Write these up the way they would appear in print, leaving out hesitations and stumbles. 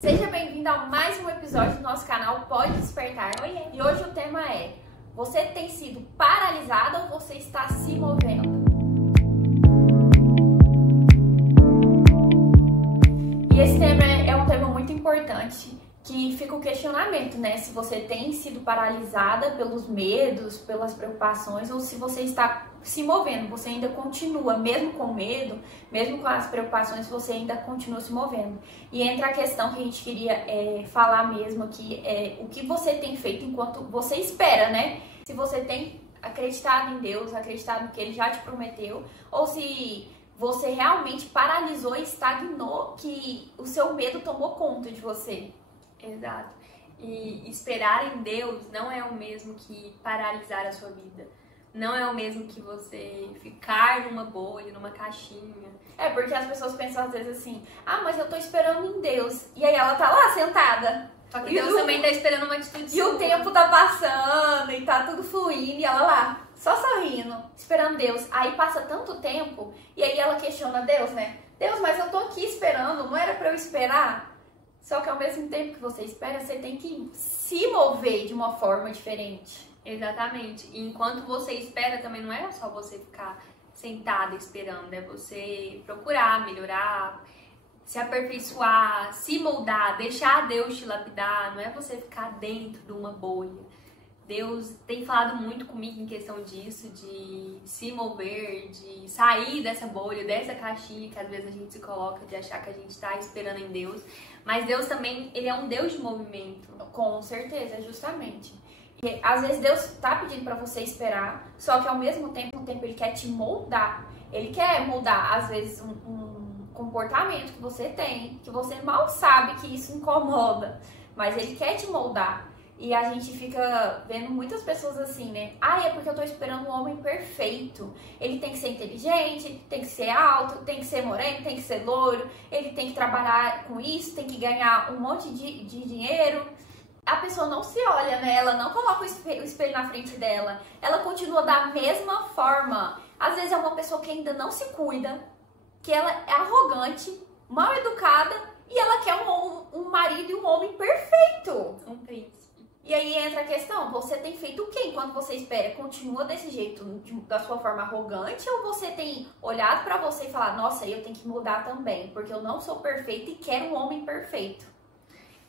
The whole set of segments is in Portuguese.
Seja bem-vindo a mais um episódio do nosso canal Pode Despertar. Oiê. E hoje o tema é: você tem sido paralisada ou você está se movendo? E esse tema é um tema muito importante, que fica o questionamento, né? Se você tem sido paralisada pelos medos, pelas preocupações, ou se você está se movendo, você ainda continua, mesmo com medo, mesmo com as preocupações, você ainda continua se movendo. E entra a questão que a gente queria falar mesmo aqui, o que você tem feito enquanto você espera, né? Se você tem acreditado em Deus, acreditado no que Ele já te prometeu, ou se você realmente paralisou e estagnou, que o seu medo tomou conta de você. Exato. E esperar em Deus não é o mesmo que paralisar a sua vida. Não é o mesmo que você ficar numa bolha, numa caixinha. É, porque as pessoas pensam às vezes assim: ah, mas eu tô esperando em Deus. E aí ela tá lá sentada. Só que Deus também tá esperando uma atitude sua. E o tempo tá passando e tá tudo fluindo e ela lá, só sorrindo, esperando Deus. Aí passa tanto tempo e aí ela questiona Deus, né? Deus, mas eu tô aqui esperando, não era pra eu esperar? Só que ao mesmo tempo que você espera, você tem que se mover de uma forma diferente. Exatamente. E enquanto você espera, também não é só você ficar sentada esperando, é você procurar melhorar, se aperfeiçoar, se moldar, deixar Deus te lapidar, não é você ficar dentro de uma bolha. Deus tem falado muito comigo em questão disso, de se mover, de sair dessa bolha, dessa caixinha que às vezes a gente se coloca, de achar que a gente está esperando em Deus. Mas Deus também, Ele é um Deus de movimento. Com certeza, justamente. E às vezes Deus tá pedindo para você esperar, só que ao mesmo tempo Ele quer te moldar. Ele quer moldar, às vezes, um comportamento que você tem, que você mal sabe que isso incomoda, mas Ele quer te moldar. E a gente fica vendo muitas pessoas assim, né? Ah, é porque eu tô esperando um homem perfeito. Ele tem que ser inteligente, tem que ser alto, tem que ser moreno, tem que ser loiro, ele tem que trabalhar com isso, tem que ganhar um monte de dinheiro. A pessoa não se olha, né? Ela não coloca o espelho na frente dela. Ela continua da mesma forma. Às vezes é uma pessoa que ainda não se cuida, que ela é arrogante, mal educada, e ela quer um marido e um homem perfeito. Um príncipe. E aí entra a questão, você tem feito o quê enquanto você espera? Continua desse jeito, da sua forma arrogante, ou você tem olhado pra você e falar: nossa, eu tenho que mudar também, porque eu não sou perfeita e quero um homem perfeito?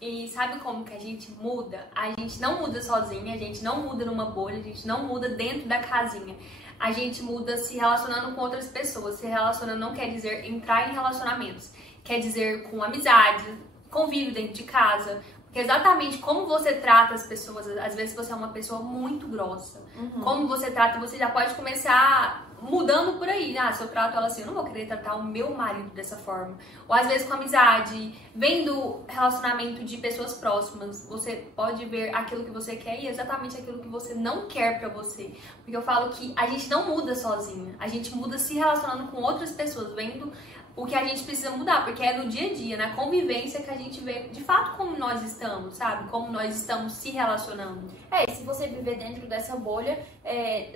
E sabe como que a gente muda? A gente não muda sozinha, a gente não muda numa bolha, a gente não muda dentro da casinha. A gente muda se relacionando com outras pessoas. Se relacionando não quer dizer entrar em relacionamentos, quer dizer com amizade, convívio dentro de casa. Porque exatamente como você trata as pessoas, às vezes você é uma pessoa muito grossa. Como você trata, você já pode começar mudando por aí. Ah, se eu trato ela assim, eu não vou querer tratar o meu marido dessa forma. Ou às vezes com amizade, vendo relacionamento de pessoas próximas, você pode ver aquilo que você quer e exatamente aquilo que você não quer pra você. Porque eu falo que a gente não muda sozinha, a gente muda se relacionando com outras pessoas, vendo o que a gente precisa mudar, porque é no dia a dia, na convivência, que a gente vê de fato como nós estamos, sabe? Como nós estamos se relacionando. E se você viver dentro dessa bolha,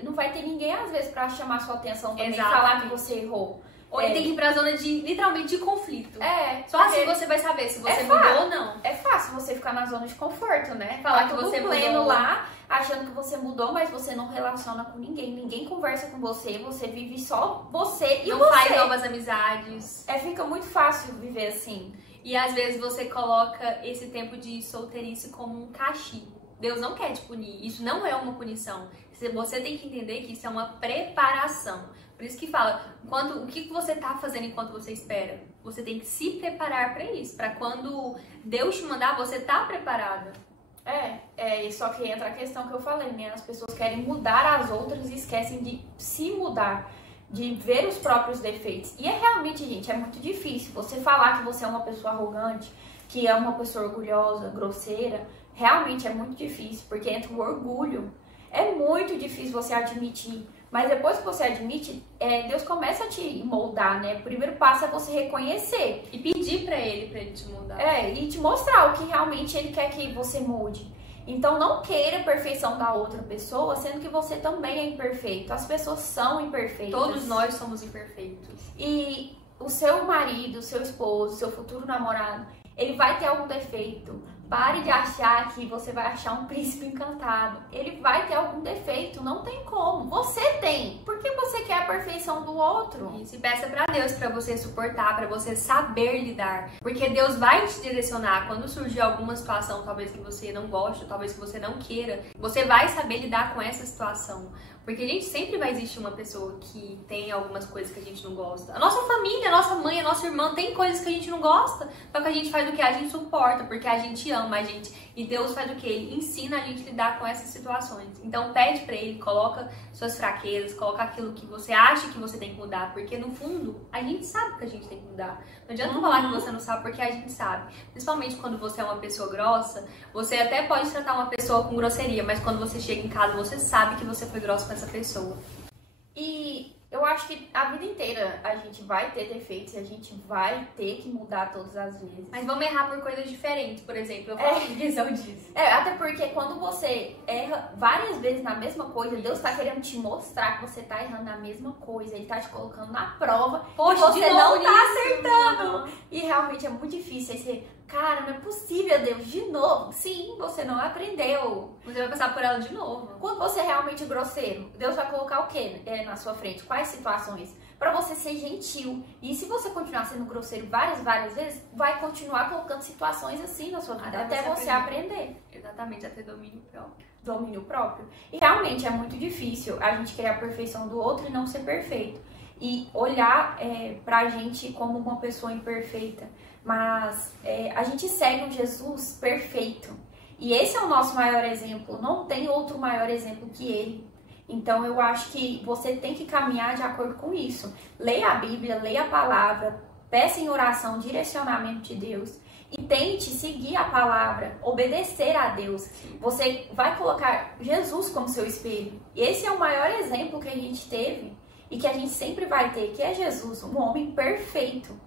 não vai ter ninguém, às vezes, pra chamar sua atenção também, falar que você errou. Ou tem que ir pra zona de, literalmente, de conflito. Só assim você vai saber se você mudou ou não. É fácil você ficar na zona de conforto, né? Falar que você pleno lá, achando que você mudou, mas você não relaciona com ninguém. Ninguém conversa com você, você vive só você e não você. Não faz novas amizades. Fica muito fácil viver assim. E às vezes você coloca esse tempo de solteirice como um castigo. Deus não quer te punir, isso não é uma punição. Você tem que entender que isso é uma preparação. Por isso que fala, o que você tá fazendo enquanto você espera? Você tem que se preparar para isso, para quando Deus te mandar, você tá preparada. Só que entra a questão que eu falei, né? As pessoas querem mudar as outras e esquecem de se mudar, de ver os próprios defeitos. E realmente, gente, é muito difícil você falar que você é uma pessoa arrogante, que é uma pessoa orgulhosa, grosseira. Realmente é muito difícil, porque entra o orgulho. É muito difícil você admitir. Mas depois que você admite, Deus começa a te moldar, né? O primeiro passo é você reconhecer. E pedir pra ele te mudar. E te mostrar o que realmente Ele quer que você mude. Então não queira a perfeição da outra pessoa, sendo que você também é imperfeito. As pessoas são imperfeitas. Todos nós somos imperfeitos. E o seu marido, o seu esposo, o seu futuro namorado, Ele vai ter algum defeito. Pare de achar que você vai achar um príncipe encantado. Ele vai ter algum defeito, não tem como. Você tem. Por que você quer a perfeição do outro? E se peça pra Deus pra você suportar, pra você saber lidar. Porque Deus vai te direcionar quando surgir alguma situação, talvez que você não goste, talvez que você não queira. Você vai saber lidar com essa situação. Porque, gente, sempre vai existir uma pessoa que tem algumas coisas que a gente não gosta. A nossa família, a nossa mãe, a nossa irmã tem coisas que a gente não gosta. Só que a gente faz o que? A gente suporta, porque a gente ama a gente. E Deus faz o que? Ele ensina a gente a lidar com essas situações. Então, pede pra Ele, coloca suas fraquezas, coloca aquilo que você acha que você tem que mudar. Porque, no fundo, a gente sabe que a gente tem que mudar. Não adianta falar que você não sabe, porque a gente sabe. Principalmente quando você é uma pessoa grossa, você até pode tratar uma pessoa com grosseria, mas quando você chega em casa, você sabe que você foi grossa com essa pessoa. E eu acho que a vida inteira a gente vai ter defeitos e a gente vai ter que mudar todas as vezes. Mas vamos errar por coisas diferentes, por exemplo. Eu faço questão disso. Até porque quando você erra várias vezes na mesma coisa, Deus tá querendo te mostrar que você tá errando na mesma coisa. Ele tá te colocando na prova. Poxa, e você não tá nisso. acertando. E realmente é muito difícil. Aí você, cara, não é possível, Deus, de novo. Sim, você não aprendeu. Você vai passar por ela de novo. Quando você é realmente grosseiro, Deus vai colocar o quê na sua frente? Quais situações? Pra você ser gentil. E se você continuar sendo grosseiro várias vezes, vai continuar colocando situações assim na sua vida, até você aprender. Exatamente, até domínio próprio. Domínio próprio. E realmente é muito difícil a gente querer a perfeição do outro e não ser perfeito. E olhar pra gente como uma pessoa imperfeita. Mas a gente segue um Jesus perfeito. E esse é o nosso maior exemplo. Não tem outro maior exemplo que ele. Então eu acho que você tem que caminhar de acordo com isso. Leia a Bíblia, leia a palavra, peça em oração direcionamento de Deus e tente seguir a palavra, obedecer a Deus. Você vai colocar Jesus como seu espelho. E esse é o maior exemplo que a gente teve e que a gente sempre vai ter, que é Jesus, um homem perfeito.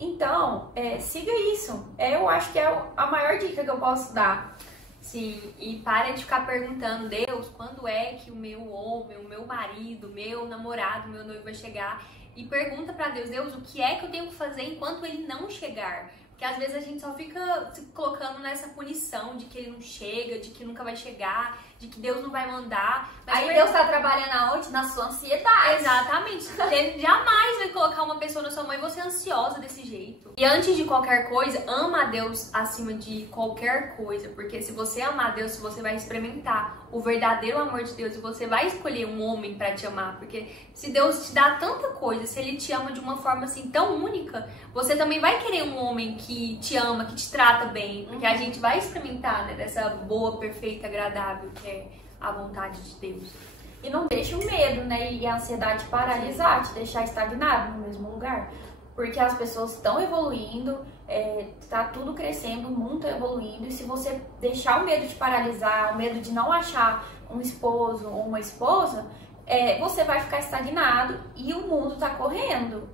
Então, siga isso. Eu acho que é a maior dica que eu posso dar. Sim, e para de ficar perguntando, Deus, quando é que o meu homem, o meu marido, meu namorado, meu noivo vai chegar? E pergunta pra Deus, Deus, o que é que eu tenho que fazer enquanto ele não chegar? Porque às vezes a gente só fica se colocando nessa punição de que ele não chega, de que nunca vai chegar, de que Deus não vai mandar. Mas aí Deus tá trabalhando aonde? Na sua ansiedade. Exatamente. Ele jamais vai colocar uma pessoa na sua mão e você é ansiosa desse jeito. E antes de qualquer coisa, ama a Deus acima de qualquer coisa. Porque se você amar a Deus, você vai experimentar o verdadeiro amor de Deus e você vai escolher um homem pra te amar. Porque se Deus te dá tanta coisa, se Ele te ama de uma forma assim tão única, você também vai querer um homem que te ama, que te trata bem. Porque a gente vai experimentar, né, dessa boa, perfeita, agradável que é a vontade de Deus. E não deixe o medo, né, e a ansiedade paralisar, te deixar estagnado no mesmo lugar. Porque as pessoas estão evoluindo, tá tudo crescendo, o mundo tá evoluindo. E se você deixar o medo te paralisar, o medo de não achar um esposo ou uma esposa, você vai ficar estagnado e o mundo tá correndo.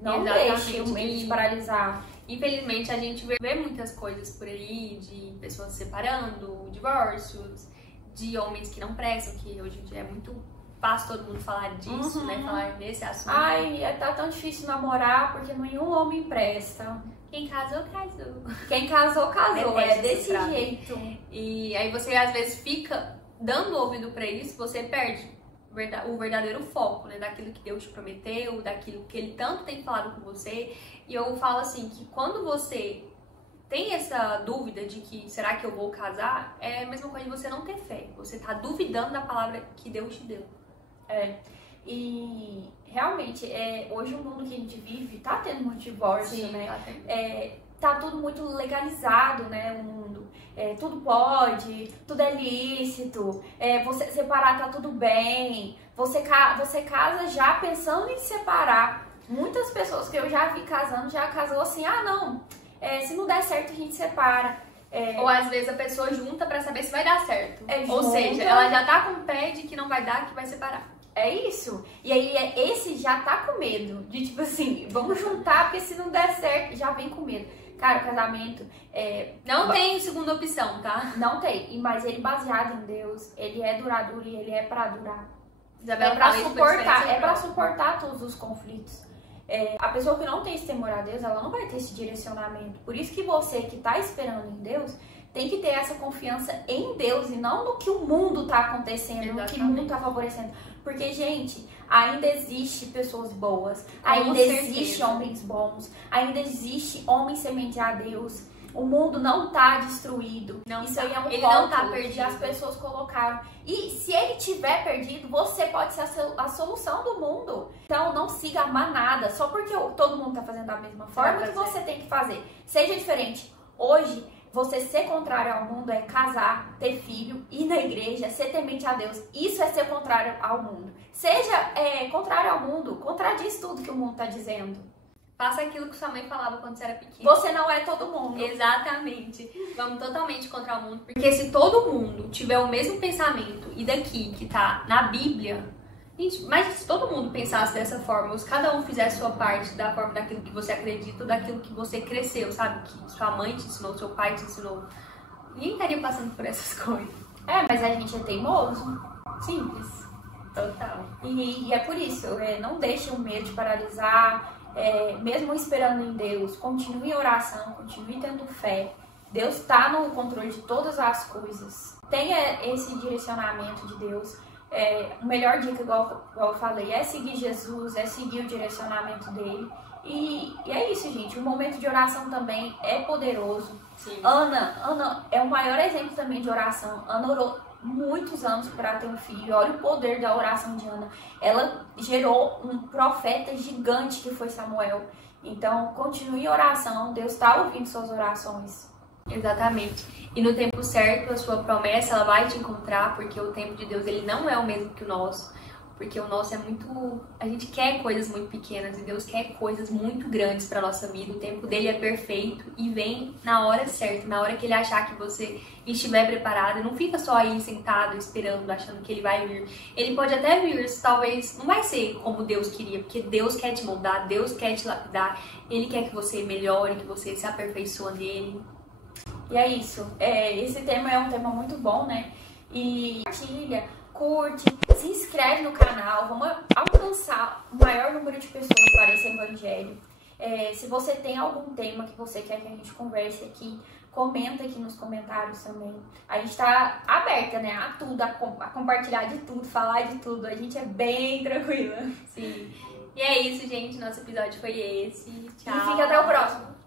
Não deixe o medo te paralisar. Infelizmente, a gente vê muitas coisas por aí, de pessoas se separando, divórcios, de homens que não prestam, que hoje em dia é muito fácil todo mundo falar disso, né? Falar nesse assunto. Ai, tá tão difícil namorar porque nenhum homem presta. Quem casou, casou. Quem casou, casou. É desse jeito. E aí você, às vezes, fica dando ouvido pra isso, você perde o verdadeiro foco, né? Daquilo que Deus te prometeu, daquilo que Ele tanto tem falado com você. E eu falo assim, que quando você tem essa dúvida de que será que eu vou casar, é a mesma coisa de você não ter fé. Você tá duvidando da palavra que Deus te deu. E realmente, hoje o mundo que a gente vive tá tendo muito divórcio, sim, né? Tá tendo. Tá tudo muito legalizado, né, o mundo. Tudo pode, tudo é lícito, você separar tá tudo bem, você casa já pensando em separar. Muitas pessoas que eu já vi casando, já casou assim, não, se não der certo a gente separa. Ou às vezes a pessoa junta pra saber se vai dar certo. Ou junta. seja, ela já tá com o pé de que não vai dar, que vai separar. É isso. E aí esse já tá com medo. De tipo assim, vamos juntar, porque se não der certo, já vem com medo. Cara, o casamento não tem segunda opção, tá? Não tem. Mas ele baseado em Deus, ele é duradouro e ele é pra durar. Isabela É pra suportar todos os conflitos. A pessoa que não tem esse temor a Deus, ela não vai ter esse direcionamento. Por isso que você que está esperando em Deus, tem que ter essa confiança em Deus e não no que o mundo está acontecendo, Exatamente. no que o mundo está favorecendo. Porque, gente, ainda existe pessoas boas, Com ainda certeza. existe homens bons, ainda existe homens semente a Deus. O mundo não tá destruído. Não Isso tá. aí é um Ele não tá rótulo perdido. que as pessoas colocaram. E se ele tiver perdido, você pode ser a solução do mundo. Então não siga a manada só porque todo mundo tá fazendo da mesma forma que você tem que fazer. Seja diferente. Hoje, você ser contrário ao mundo é casar, ter filho, ir na igreja, ser temente a Deus. Isso é ser contrário ao mundo. Seja contrário ao mundo, contradiz tudo que o mundo tá dizendo. Faça aquilo que sua mãe falava quando você era pequena. Você não é todo mundo. Exatamente. Vamos totalmente contra o mundo. Porque se todo mundo tiver o mesmo pensamento, e daqui, que tá na Bíblia, gente, mas se todo mundo pensasse dessa forma, se cada um fizesse sua parte da forma daquilo que você acredita, ou daquilo que você cresceu, sabe? Que sua mãe te ensinou, seu pai te ensinou, ninguém estaria passando por essas coisas. Mas a gente é teimoso. Simples. Total. E é por isso, não deixe o medo de paralisar. Mesmo esperando em Deus, continue em oração, continue tendo fé. Deus está no controle de todas as coisas. Tenha esse direcionamento de Deus. O melhor dica, igual eu falei, é seguir Jesus, é seguir o direcionamento dele. E é isso, gente. O momento de oração também é poderoso. Sim. Ana é o maior exemplo também de oração. Ana orou muitos anos para ter um filho. Olha o poder da oração de Ana. Ela gerou um profeta gigante que foi Samuel. Então, continue em oração. Deus está ouvindo suas orações. Exatamente. E no tempo certo, a sua promessa, ela vai te encontrar, porque o tempo de Deus, ele não é o mesmo que o nosso. Porque o nosso é muito... A gente quer coisas muito pequenas e Deus quer coisas muito grandes para nossa vida. O tempo dele é perfeito e vem na hora certa, na hora que ele achar que você estiver preparado. Não fica só aí sentado, esperando, achando que ele vai vir. Ele pode até vir, talvez não vai ser como Deus queria, porque Deus quer te moldar, Deus quer te lapidar. Ele quer que você melhore, que você se aperfeiçoe nele. E é isso. Esse tema é um tema muito bom, né? E compartilha, curte, se inscreve no canal. Vamos alcançar o maior número de pessoas para esse evangelho. Se você tem algum tema que você quer que a gente converse aqui, comenta aqui nos comentários também. A gente tá aberta, né? A tudo, a compartilhar de tudo, falar de tudo. A gente é bem tranquila. Sim. E é isso, gente. Nosso episódio foi esse. Tchau. E fica até o próximo.